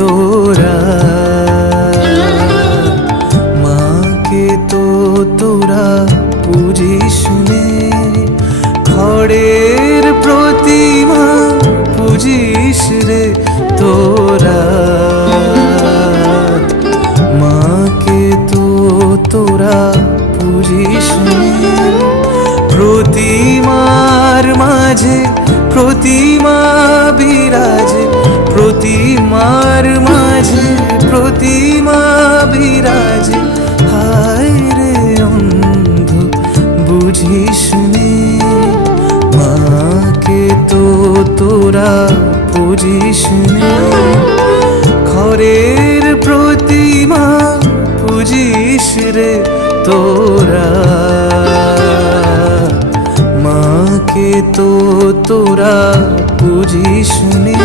তোরা, মাকে তো তোরা পুজিস নে, খড়ের প্রতিমা পুজিস রে তোরা। মাকে তো তোরা পুজিস নে, প্রতিমার মাঝে প্রতিমা বিরাজে, প্রতিমার মাঝে প্রতিমা বিরাজে। হায় রে অন্ধ বুঝিস নে, মাকে তো তোরা পুজিস নে, খড়ের প্রতিমা পুজিস রে তোরা। মাকে তো তোরা পুজিস নে।